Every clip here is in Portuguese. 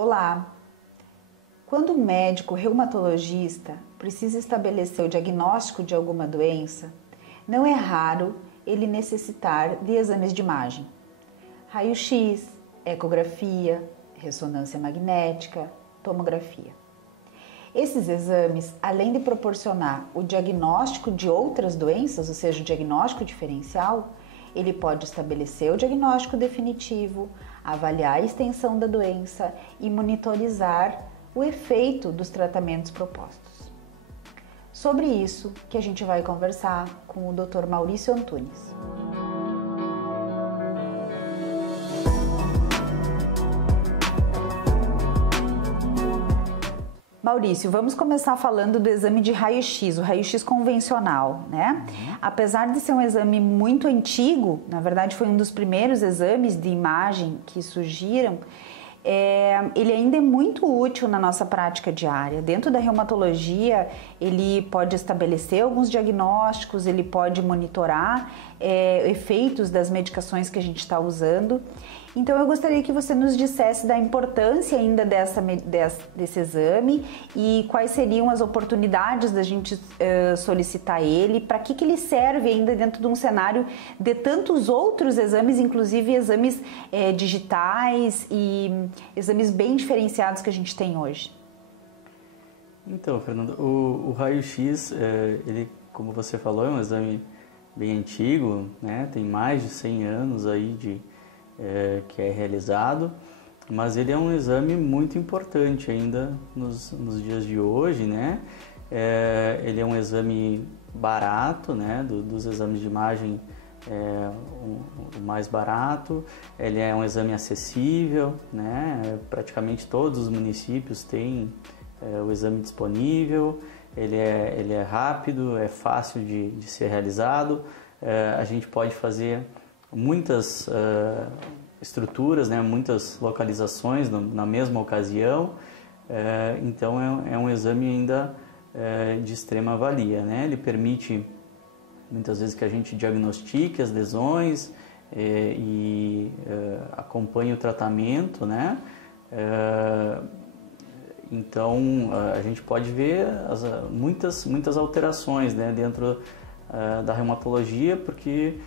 Olá! Quando o médico reumatologista precisa estabelecer o diagnóstico de alguma doença, não é raro ele necessitar de exames de imagem. Raio-X, ecografia, ressonância magnética, tomografia. Esses exames, além de proporcionar o diagnóstico de outras doenças, ou seja, o diagnóstico diferencial, ele pode estabelecer o diagnóstico definitivo, avaliar a extensão da doença e monitorizar o efeito dos tratamentos propostos. Sobre isso que a gente vai conversar com o Dr. Maurício Antunes. Maurício, vamos começar falando do exame de raio-x, o raio-x convencional, né? Apesar de ser um exame muito antigo, na verdade foi um dos primeiros exames de imagem que surgiram, ele ainda é muito útil na nossa prática diária. Dentro da reumatologia, ele pode estabelecer alguns diagnósticos, ele pode monitorar efeitos das medicações que a gente está usando. Então eu gostaria que você nos dissesse da importância ainda desse exame e quais seriam as oportunidades da gente solicitar ele, para que ele serve ainda dentro de um cenário de tantos outros exames, inclusive exames digitais e exames bem diferenciados que a gente tem hoje. Então, Fernando, o raio-x, ele, como você falou, é um exame bem antigo, né? Tem mais de 100 anos aí que é realizado, mas ele é um exame muito importante ainda nos dias de hoje, né? Ele é um exame barato, né? Dos exames de imagem, o mais barato. Ele é um exame acessível, né? Praticamente todos os municípios têm o exame disponível. Ele é rápido, é fácil de ser realizado. A gente pode fazer muitas estruturas, né, muitas localizações na mesma ocasião, então é um exame ainda de extrema valia, né? Ele permite muitas vezes que a gente diagnostique as lesões e acompanhe o tratamento, né? Então a gente pode ver muitas alterações, né, dentro da reumatologia, porque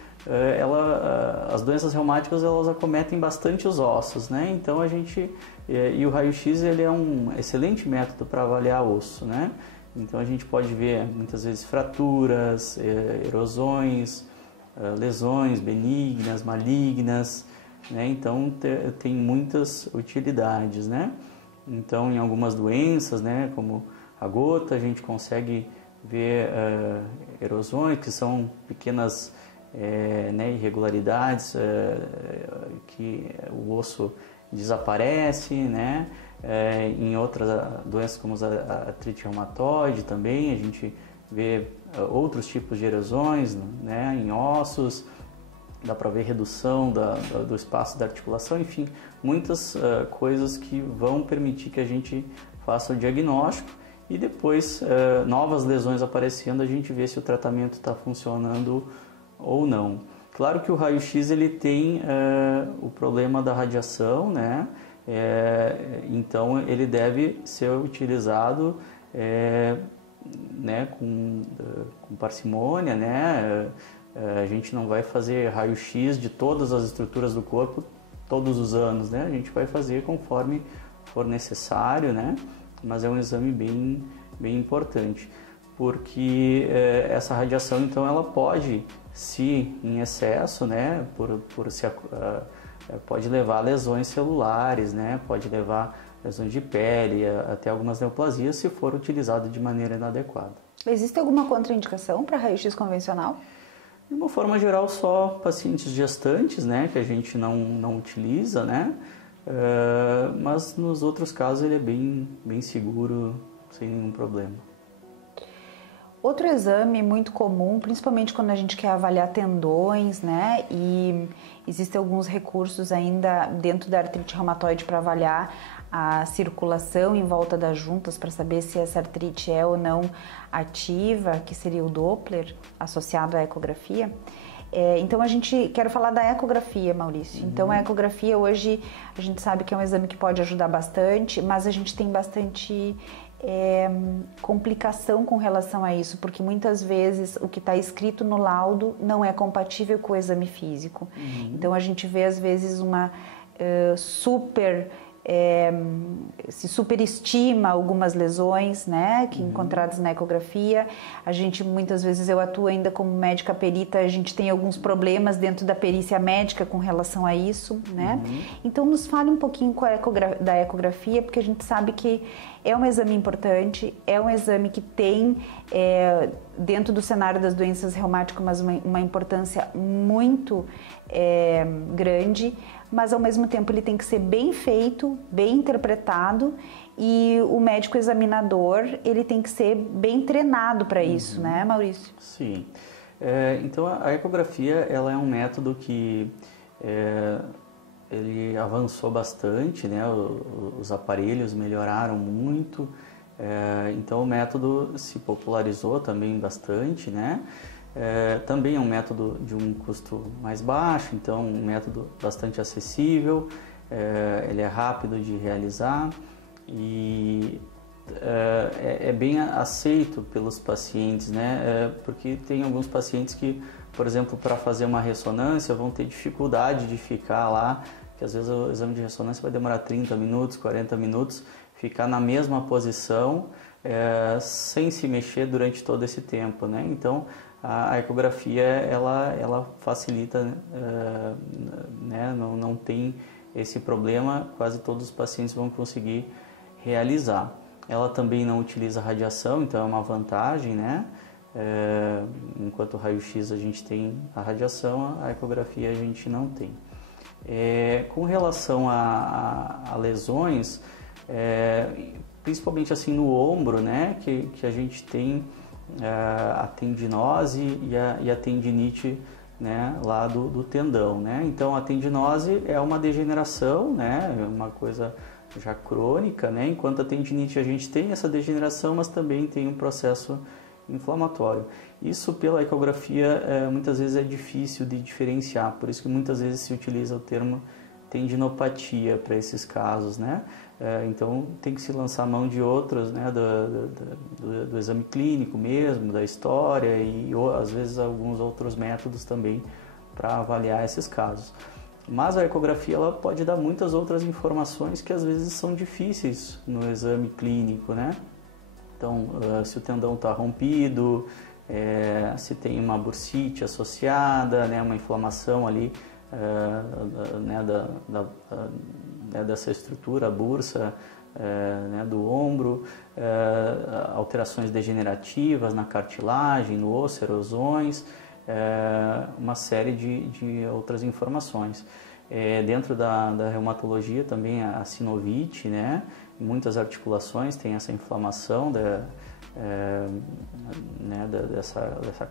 as doenças reumáticas elas acometem bastante os ossos, né? Então e o raio-x ele é um excelente método para avaliar osso, né? Então a gente pode ver muitas vezes fraturas, erosões, lesões benignas, malignas, né? Então tem muitas utilidades, né? Então em algumas doenças, né, como a gota, a gente consegue ver erosões que são pequenas né, irregularidades que o osso desaparece, né? Em outras doenças como a artrite reumatoide também a gente vê outros tipos de erosões, né, em ossos, dá para ver redução do espaço da articulação, enfim, muitas coisas que vão permitir que a gente faça o diagnóstico e depois novas lesões aparecendo a gente vê se o tratamento está funcionando ou não. Claro que o raio-x ele tem o problema da radiação, né? Então ele deve ser utilizado né, com parcimônia, né? A gente não vai fazer raio-x de todas as estruturas do corpo todos os anos, né? A gente vai fazer conforme for necessário, né? Mas é um exame bem importante, porque essa radiação então ela pode, se em excesso, né, pode levar a lesões celulares, né, pode levar lesões de pele, até algumas neoplasias, se for utilizado de maneira inadequada. Existe alguma contraindicação para raio-x convencional? De uma forma geral, só pacientes gestantes, né, que a gente não utiliza, né, mas nos outros casos ele é bem seguro, sem nenhum problema. Outro exame muito comum, principalmente quando a gente quer avaliar tendões, né? E existem alguns recursos ainda dentro da artrite reumatoide para avaliar a circulação em volta das juntas para saber se essa artrite é ou não ativa, que seria o Doppler associado à ecografia. Então quero falar da ecografia, Maurício. Então a ecografia hoje a gente sabe que é um exame que pode ajudar bastante, mas a gente tem bastante complicação com relação a isso, porque muitas vezes o que está escrito no laudo não é compatível com o exame físico. Então a gente vê às vezes uma se superestima algumas lesões, né, que encontradas na ecografia. A gente muitas vezes, eu atuo ainda como médica perita, a gente tem alguns problemas dentro da perícia médica com relação a isso, né? Então nos fale um pouquinho da ecografia, porque a gente sabe que é um exame importante, é um exame que tem dentro do cenário das doenças reumáticas uma importância muito grande, mas ao mesmo tempo ele tem que ser bem feito, bem interpretado, e o médico examinador ele tem que ser bem treinado para isso, né, Maurício? Sim. Então a ecografia ela é um método que ele avançou bastante, né? Os aparelhos melhoraram muito, então o método se popularizou também bastante, né? Também é um método de um custo mais baixo, então um método bastante acessível, ele é rápido de realizar e é bem aceito pelos pacientes, né? Porque tem alguns pacientes que, por exemplo, para fazer uma ressonância vão ter dificuldade de ficar lá, que às vezes o exame de ressonância vai demorar 30 minutos, 40 minutos, ficar na mesma posição sem se mexer durante todo esse tempo, né? Então a ecografia ela facilita, né? Não tem esse problema, quase todos os pacientes vão conseguir realizar. Ela também não utiliza radiação, então é uma vantagem, né? Enquanto o raio-x a gente tem a radiação, a ecografia a gente não tem. Com relação a lesões, principalmente assim no ombro, né? Que a gente tem a tendinose e a tendinite, né, lá do tendão, né? Então a tendinose é uma degeneração, né, é uma coisa já crônica, né? Enquanto a tendinite a gente tem essa degeneração, mas também tem um processo inflamatório. Isso pela ecografia muitas vezes é difícil de diferenciar, por isso que muitas vezes se utiliza o termo tendinopatia para esses casos, né? Então tem que se lançar mão de outros, né, do exame clínico mesmo, da história e às vezes alguns outros métodos também para avaliar esses casos. Mas a ecografia ela pode dar muitas outras informações que às vezes são difíceis no exame clínico, né? Então, se o tendão está rompido, se tem uma bursite associada, né, uma inflamação ali, né, dessa estrutura, a bursa, né, do ombro, alterações degenerativas na cartilagem, no osso, erosões, uma série de outras informações. Dentro da reumatologia também a sinovite, né, muitas articulações têm essa inflamação né, dessa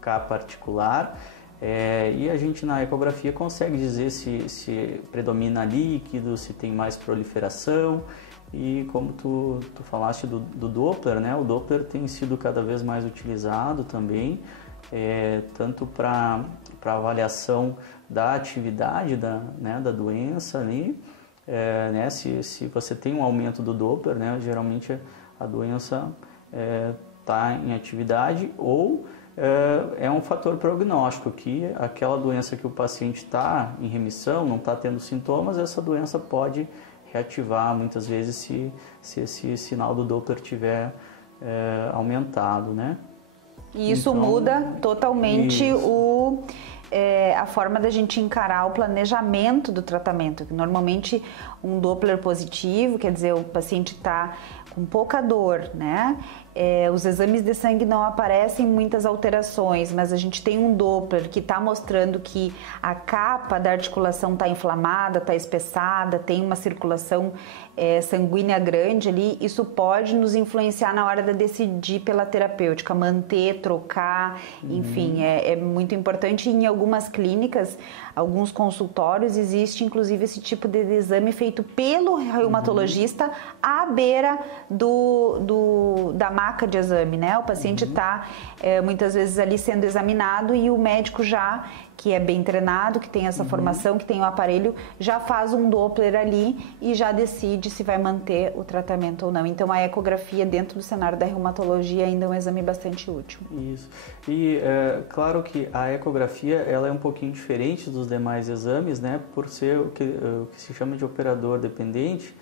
capa articular. E a gente na ecografia consegue dizer se predomina líquido, se tem mais proliferação. E como tu falaste do Doppler, né? O Doppler tem sido cada vez mais utilizado também, tanto para avaliação da atividade da doença ali, né? Se você tem um aumento do Doppler, né? Geralmente a doença está em atividade, ou é um fator prognóstico, que aquela doença que o paciente está em remissão, não está tendo sintomas, essa doença pode reativar muitas vezes se esse sinal do Doppler tiver aumentado, né? E isso então, muda totalmente a forma da gente encarar o planejamento do tratamento. Normalmente um Doppler positivo, quer dizer, o paciente está com pouca dor, né? Os exames de sangue não aparecem muitas alterações, mas a gente tem um Doppler que está mostrando que a capa da articulação está inflamada, está espessada, tem uma circulação sanguínea grande ali. Isso pode nos influenciar na hora de decidir pela terapêutica, manter, trocar, enfim, é muito importante. E em algumas clínicas, alguns consultórios, existe inclusive esse tipo de exame feito pelo reumatologista à beira da maca de exame, né? O paciente está muitas vezes ali sendo examinado e o médico já que é bem treinado, que tem essa formação, que tem o aparelho, já faz um Doppler ali e já decide se vai manter o tratamento ou não. Então a ecografia dentro do cenário da reumatologia ainda é um exame bastante útil. Isso. E claro que a ecografia ela é um pouquinho diferente dos demais exames, né, por ser o que se chama de operador dependente,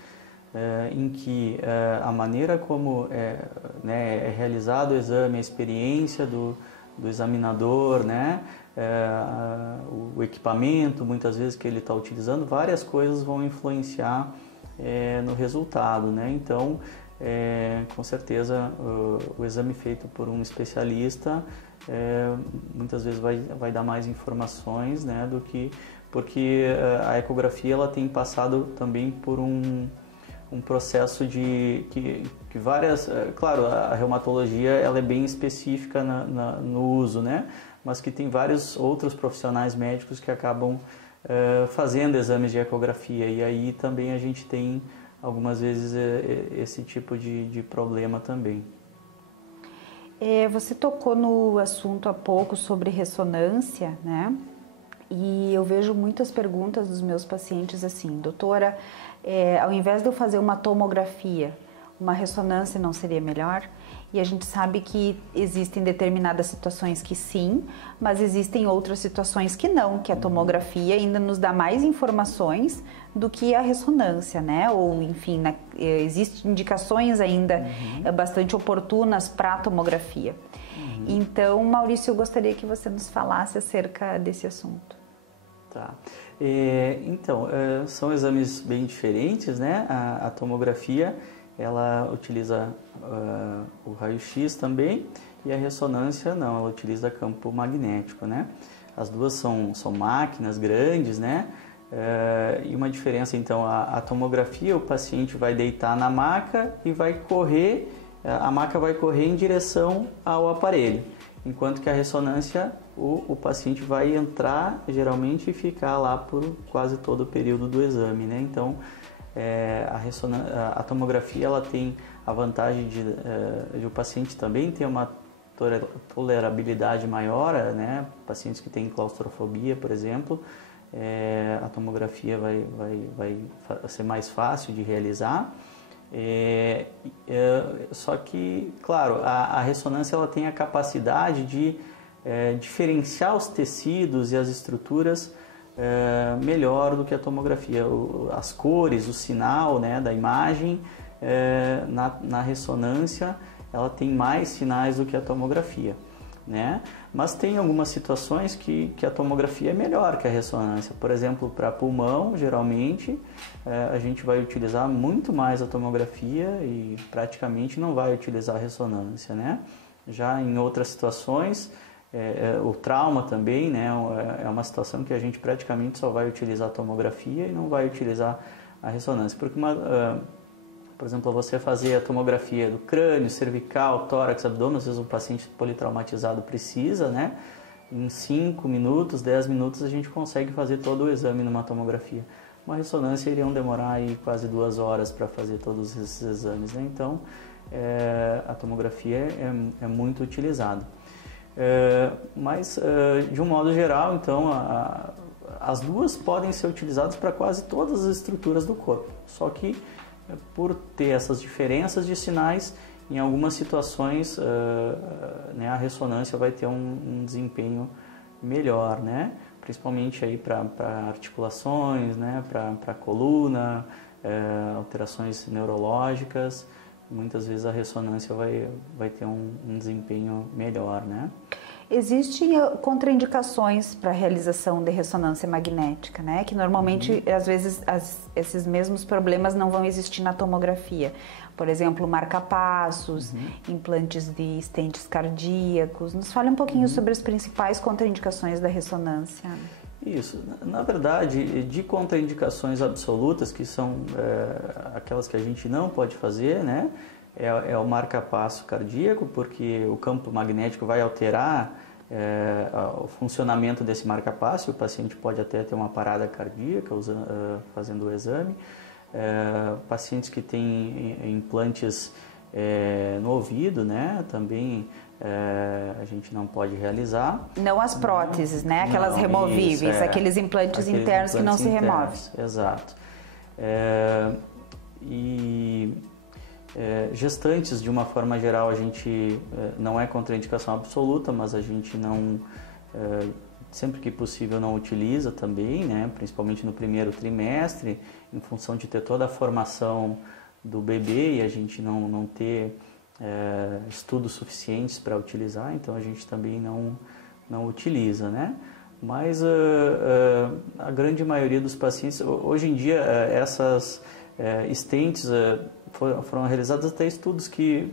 em que a maneira como é realizado o exame, a experiência do examinador, né, o equipamento, muitas vezes que ele está utilizando, várias coisas vão influenciar no resultado, né? Então, com certeza, o exame feito por um especialista muitas vezes vai dar mais informações, né, porque a ecografia ela tem passado também por um processo de que várias, claro, a reumatologia ela é bem específica no uso, né? Mas que tem vários outros profissionais médicos que acabam fazendo exames de ecografia, e aí também a gente tem algumas vezes esse tipo de problema também. Você tocou no assunto há pouco sobre ressonância, né? E eu vejo muitas perguntas dos meus pacientes assim: doutora, ao invés de eu fazer uma tomografia, uma ressonância não seria melhor? E a gente sabe que existem determinadas situações que sim, mas existem outras situações que não, que a tomografia ainda nos dá mais informações do que a ressonância, né? Ou, enfim, existem indicações ainda bastante oportunas para a tomografia. Então, Maurício, eu gostaria que você nos falasse acerca desse assunto. Tá. Então, são exames bem diferentes, né? A tomografia, ela utiliza o raio-x também, e a ressonância não, ela utiliza campo magnético, né? As duas são máquinas grandes, né? E uma diferença, então, a tomografia, o paciente vai deitar na maca e vai correr, a maca vai correr em direção ao aparelho, enquanto que a ressonância, o paciente vai entrar geralmente e ficar lá por quase todo o período do exame, né? Então, a tomografia ela tem a vantagem de o paciente também ter uma tolerabilidade maior, né? Pacientes que têm claustrofobia, por exemplo, a tomografia vai ser mais fácil de realizar. Só que, claro, a ressonância ela tem a capacidade de diferenciar os tecidos e as estruturas melhor do que a tomografia. As cores, o sinal, né, da imagem na ressonância ela tem mais sinais do que a tomografia, né? Mas tem algumas situações que a tomografia é melhor que a ressonância. Por exemplo, para pulmão, geralmente a gente vai utilizar muito mais a tomografia e praticamente não vai utilizar a ressonância, né? Já em outras situações, o trauma também, né, é uma situação que a gente praticamente só vai utilizar a tomografia e não vai utilizar a ressonância. Porque, por exemplo, você fazer a tomografia do crânio, cervical, tórax, abdômen, às vezes um paciente politraumatizado precisa, né? Em 5 minutos, 10 minutos a gente consegue fazer todo o exame numa tomografia. Uma ressonância iriam demorar aí quase 2 horas para fazer todos esses exames, né? Então, a tomografia é muito utilizada. Mas, de um modo geral, então, as duas podem ser utilizadas para quase todas as estruturas do corpo. Só que, por ter essas diferenças de sinais, em algumas situações né, a ressonância vai ter um desempenho melhor, né? Principalmente aí para articulações, né? Para coluna, alterações neurológicas. Muitas vezes a ressonância vai ter um desempenho melhor, né? Existem contraindicações para a realização de ressonância magnética, né? Que normalmente, às vezes, esses mesmos problemas não vão existir na tomografia. Por exemplo, marca-passos, implantes de estentes cardíacos. Nos fale um pouquinho sobre as principais contraindicações da ressonância. Isso. Na verdade, de contraindicações absolutas, que são aquelas que a gente não pode fazer, né? É o marca-passo cardíaco, porque o campo magnético vai alterar o funcionamento desse marca-passo, e o paciente pode até ter uma parada cardíaca fazendo o exame. Pacientes que têm implantes No ouvido, né, também a gente não pode realizar. Não as próteses, né, aquelas removíveis, aqueles implantes internos que não se removem. Exato. Gestantes, de uma forma geral, a gente não é contraindicação absoluta, mas a gente não, sempre que possível, não utiliza também, né? Principalmente no primeiro trimestre, em função de ter toda a formação do bebê e a gente não ter estudos suficientes para utilizar, então a gente também não utiliza, né? Mas a grande maioria dos pacientes, hoje em dia, essas stents foram realizados até estudos que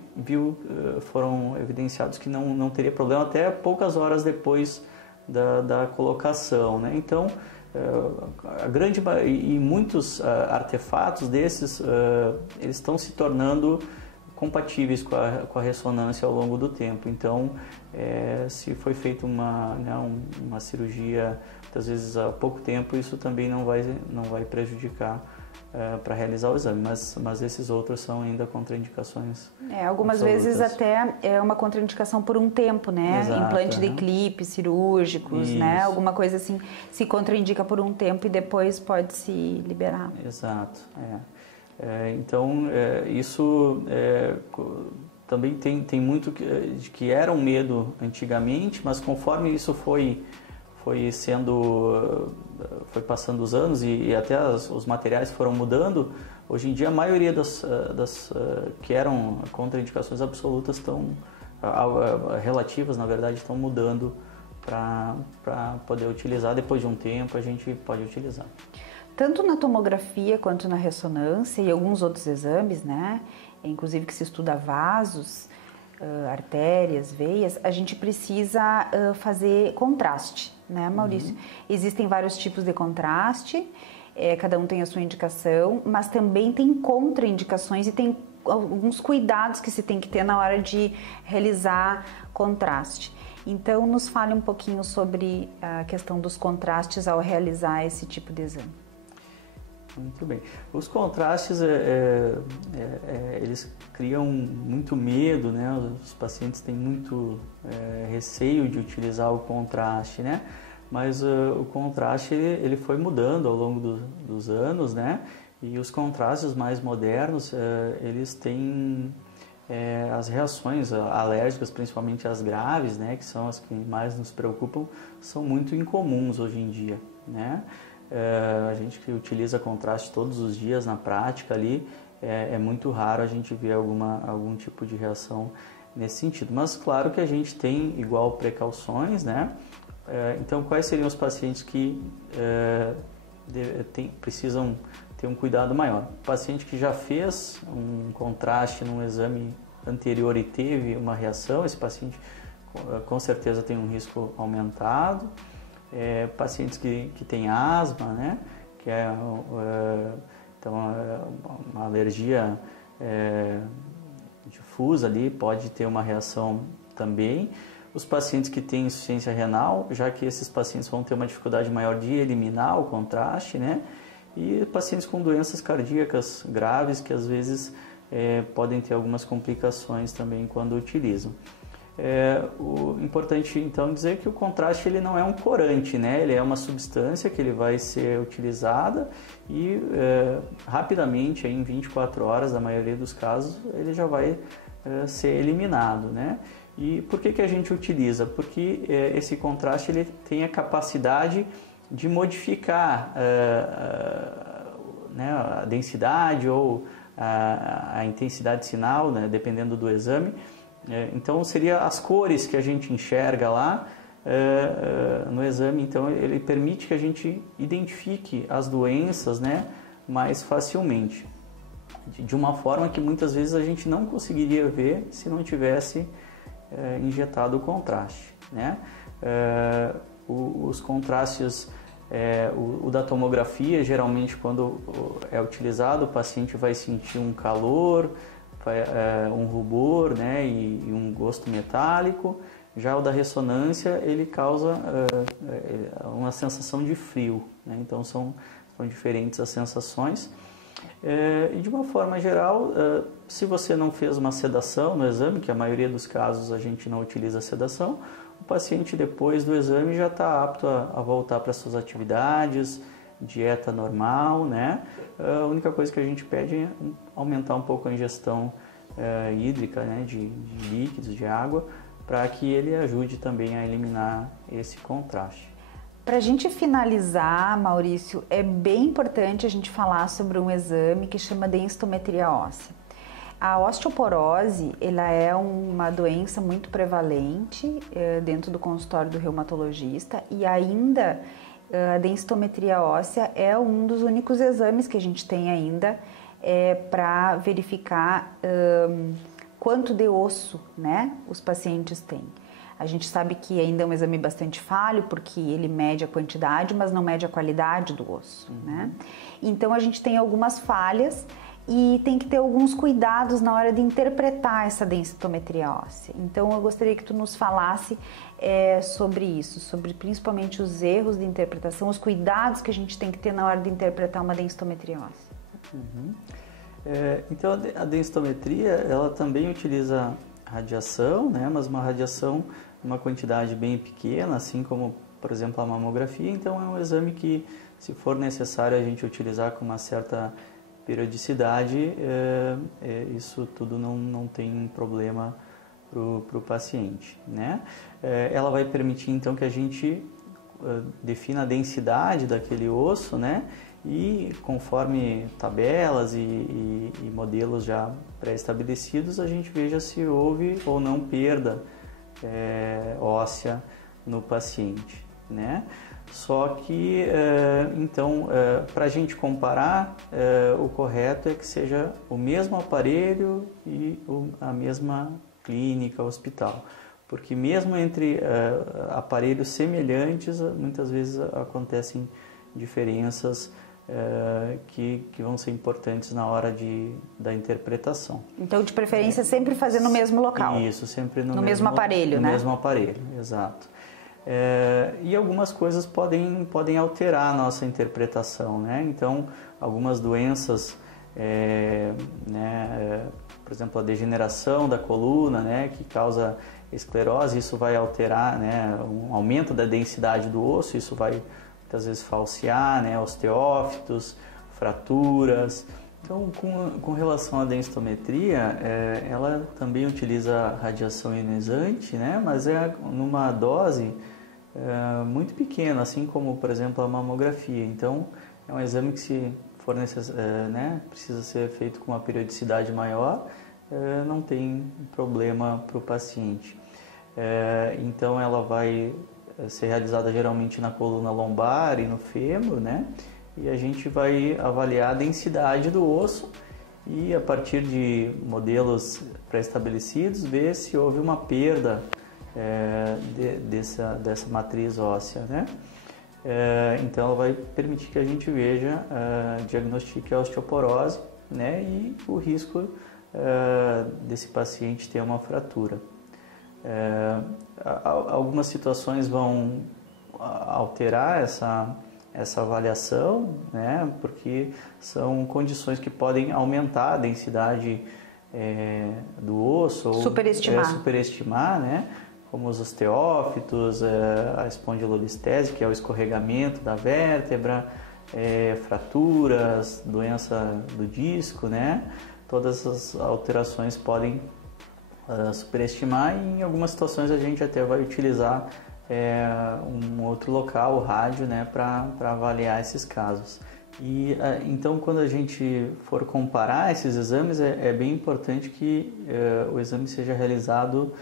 foram evidenciados que não teria problema até poucas horas depois da colocação, né? Então, e muitos artefatos desses, eles estão se tornando compatíveis com a ressonância ao longo do tempo. Então, se foi feita uma cirurgia, muitas vezes há pouco tempo, isso também não vai prejudicar para realizar o exame, mas esses outros são ainda contraindicações algumas absolutas. vezes até é uma contraindicação por um tempo, né? Exato, implante de clipes cirúrgicos, né? Alguma coisa assim, se contraindica por um tempo e depois pode se liberar. Exato, então isso também tem muito de que era um medo antigamente, mas conforme isso foi passando os anos e até os materiais foram mudando, hoje em dia a maioria das que eram contraindicações absolutas relativas, na verdade, estão mudando para poder utilizar. Depois de um tempo a gente pode utilizar. Tanto na tomografia quanto na ressonância e alguns outros exames, né? Inclusive que se estuda vasos, artérias, veias, a gente precisa fazer contraste, né, Maurício? Existem vários tipos de contraste, cada um tem a sua indicação, mas também tem contraindicações e tem alguns cuidados que se tem que ter na hora de realizar contraste. Então, nos fale um pouquinho sobre a questão dos contrastes ao realizar esse tipo de exame. Muito bem. Os contrastes, eles criam muito medo, né? Os pacientes têm muito receio de utilizar o contraste, né? Mas o contraste, ele foi mudando ao longo dos anos, né? E os contrastes mais modernos, eles têm as reações alérgicas, principalmente as graves, né? Que são as que mais nos preocupam, são muito incomuns hoje em dia, né? A gente que utiliza contraste todos os dias na prática ali, é muito raro a gente ver algum tipo de reação nesse sentido. Mas claro que a gente tem igual precauções, né? Então, quais seriam os pacientes que precisam ter um cuidado maior? O paciente que já fez um contraste num exame anterior e teve uma reação, esse paciente com certeza tem um risco aumentado. Pacientes que têm asma, né? Que então uma alergia difusa ali, pode ter uma reação também. Os pacientes que têm insuficiência renal, já que esses pacientes vão ter uma dificuldade maior de eliminar o contraste, né? E pacientes com doenças cardíacas graves, que às vezes podem ter algumas complicações também quando utilizam. O importante então dizer que o contraste ele não é um corante, né? Ele é uma substância que ele vai ser utilizada e rapidamente, aí, em 24 horas, na maioria dos casos, ele já vai ser eliminado, né? E por que a gente utiliza? Porque esse contraste ele tem a capacidade de modificar né, a densidade ou a intensidade sinal, né, dependendo do exame. Então, seria as cores que a gente enxerga lá no exame. Então, ele permite que a gente identifique as doenças, né, mais facilmente, de uma forma que muitas vezes a gente não conseguiria ver se não tivesse injetado o contraste, né? Os contrastes, o da tomografia, geralmente quando é utilizado, o paciente vai sentir um calor, um rubor, né, e um gosto metálico. Já o da ressonância, ele causa uma sensação de frio, né? Então são diferentes as sensações. E de uma forma geral, se você não fez uma sedação no exame, que a maioria dos casos a gente não utiliza sedação, o paciente depois do exame já está apto a voltar para suas atividades, dieta normal, né? A única coisa que a gente pede é aumentar um pouco a ingestão hídrica, né? de líquidos, de água, para que ele ajude também a eliminar esse contraste. Para a gente finalizar, Maurício, é bem importante a gente falar sobre um exame que chama densitometria óssea. A osteoporose, ela é uma doença muito prevalente dentro do consultório do reumatologista e ainda a densitometria óssea é um dos únicos exames que a gente tem ainda para verificar quanto de osso, né, os pacientes têm. A gente sabe que ainda é um exame bastante falho, porque ele mede a quantidade, mas não mede a qualidade do osso, né? Então, a gente tem algumas falhas e tem que ter alguns cuidados na hora de interpretar essa densitometria óssea. Então, eu gostaria que tu nos falasse sobre isso, sobre principalmente os erros de interpretação, os cuidados que a gente tem que ter na hora de interpretar uma densitometria óssea. Então, a densitometria, ela também utiliza radiação, né? Mas uma radiação uma quantidade bem pequena, assim como, por exemplo, a mamografia. Então, é um exame que, se for necessário a gente utilizar com uma certa periodicidade, isso tudo não tem problema para o paciente, né? Ela vai permitir, então, que a gente defina a densidade daquele osso, né? E conforme tabelas e modelos já pré-estabelecidos, a gente veja se houve ou não perda óssea no paciente, né? Só que, então, para a gente comparar, o correto é que seja o mesmo aparelho e a mesma clínica, hospital. Porque mesmo entre aparelhos semelhantes, muitas vezes acontecem diferenças que vão ser importantes na hora da interpretação. Então, de preferência, sempre fazer no mesmo local. Isso, sempre no mesmo aparelho, no né? No mesmo aparelho, exato. E algumas coisas podem alterar a nossa interpretação, né? Então, algumas doenças, por exemplo, a degeneração da coluna, né, que causa esclerose, isso vai alterar, né, um aumento da densidade do osso, isso vai muitas vezes falsear, né, osteófitos, fraturas. Então, com relação à densitometria, ela também utiliza radiação ionizante, né, mas é numa dose muito pequena, assim como, por exemplo, a mamografia. Então, é um exame que, se for precisa ser feito com uma periodicidade maior, não tem problema para o paciente. Então, ela vai ser realizada geralmente na coluna lombar e no fêmur, né? E a gente vai avaliar a densidade do osso e, a partir de modelos pré-estabelecidos, ver se houve uma perda dessa matriz óssea, né? Então, ela vai permitir que a gente veja, diagnostique a osteoporose, né? E o risco desse paciente ter uma fratura. Algumas situações vão alterar essa avaliação, né? Porque são condições que podem aumentar a densidade do osso ou superestimar, né? Como os osteófitos, a espondilolistese, que é o escorregamento da vértebra, fraturas, doença do disco, né? Todas essas alterações podem superestimar, e em algumas situações a gente até vai utilizar um outro local, o rádio, né, para avaliar esses casos. E então, quando a gente for comparar esses exames, é bem importante que o exame seja realizado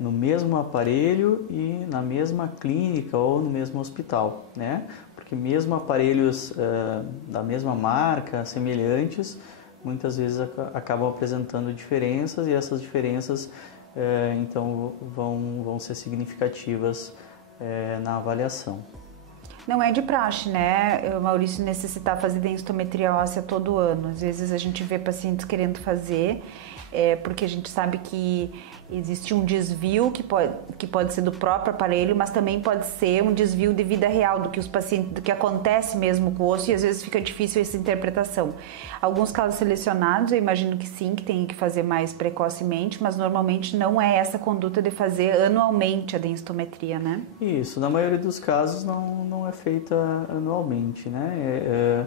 no mesmo aparelho e na mesma clínica ou no mesmo hospital, né? Porque mesmo aparelhos da mesma marca, semelhantes, muitas vezes acabam apresentando diferenças, e essas diferenças então vão ser significativas na avaliação. Não é de praxe, né, Maurício, necessitar fazer densitometria óssea todo ano. Às vezes a gente vê pacientes querendo fazer, porque a gente sabe que existe um desvio que pode ser do próprio aparelho, mas também pode ser um desvio de vida real do que acontece mesmo com o osso, e às vezes fica difícil essa interpretação. Alguns casos selecionados, eu imagino que sim, que tem que fazer mais precocemente, mas normalmente não é essa conduta de fazer anualmente a densitometria, né? Isso, na maioria dos casos não é feita anualmente, né?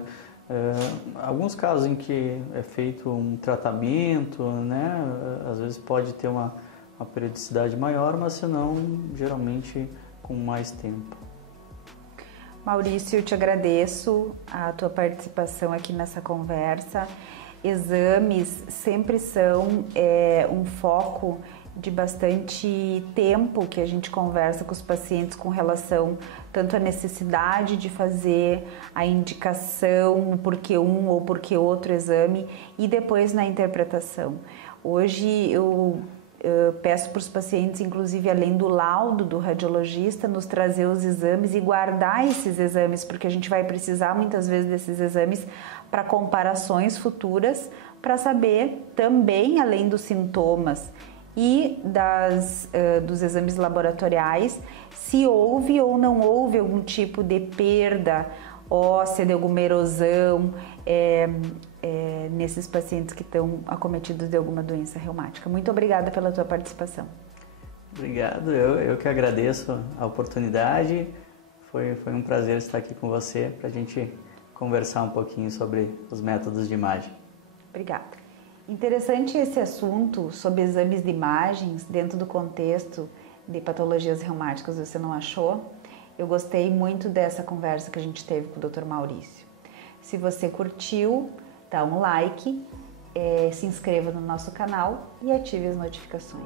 Alguns casos em que é feito um tratamento, né? Às vezes pode ter uma periodicidade maior, mas senão, geralmente, com mais tempo. Maurício, eu te agradeço a tua participação aqui nessa conversa. Exames sempre são um foco de bastante tempo que a gente conversa com os pacientes com relação tanto à necessidade de fazer a indicação, porque um ou porque outro exame, e depois na interpretação. Hoje eu peço para os pacientes, inclusive além do laudo do radiologista, nos trazer os exames e guardar esses exames, porque a gente vai precisar muitas vezes desses exames para comparações futuras, para saber também, além dos sintomas e dos exames laboratoriais, se houve ou não houve algum tipo de perda óssea, de alguma erosão, nesses pacientes que estão acometidos de alguma doença reumática. Muito obrigada pela tua participação. Obrigado, eu que agradeço a oportunidade. Foi um prazer estar aqui com você para a gente conversar um pouquinho sobre os métodos de imagem. Obrigada. Interessante esse assunto sobre exames de imagens dentro do contexto de patologias reumáticas, você não achou? Eu gostei muito dessa conversa que a gente teve com o Dr. Maurício. Se você curtiu, dá um like, se inscreva no nosso canal e ative as notificações.